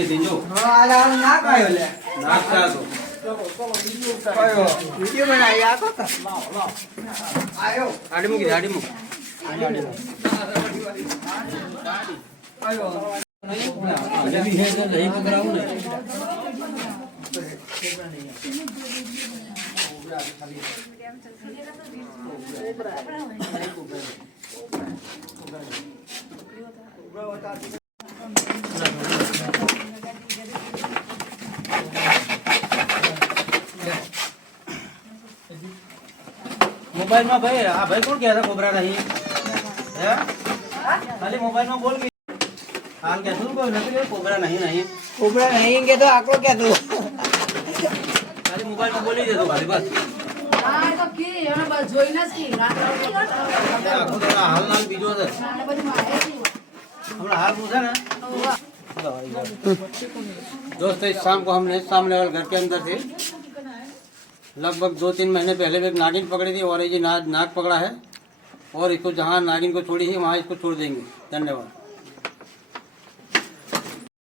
ये दिन जो हाँ आज हम ना खाए ले नाश्ता तो आयो वीडियो बनाई आको आयो आड़ी मुकी आयो जब भी है तो नहीं पकड़ाऊं ना मोबाइल में भाई हाँ भाई कौन कह रहा कोबरा नहीं है खाली मोबाइल में बोल के हाल क्या सुन कोई नहीं कोबरा नहीं उबरा नहीं के तो आको क्या तू खाली मोबाइल में बोल ही दे दो खाली बस હા તો કે એને બસ જોઈને જ કે રાત આખો દાડો હાલ નાલ બીજો છે રાત બધી મારે છે हमारा हाल पूछा ना दोस्तों इस शाम को हमने सामने वाले घर के अंदर से लगभग 2-3 महीने पहले भी एक नागिन पकड़ी थी और ये नाग पकड़ा है और इसको जहाँ नागिन को छोड़ी है वहाँ इसको छोड़ देंगे। धन्यवाद।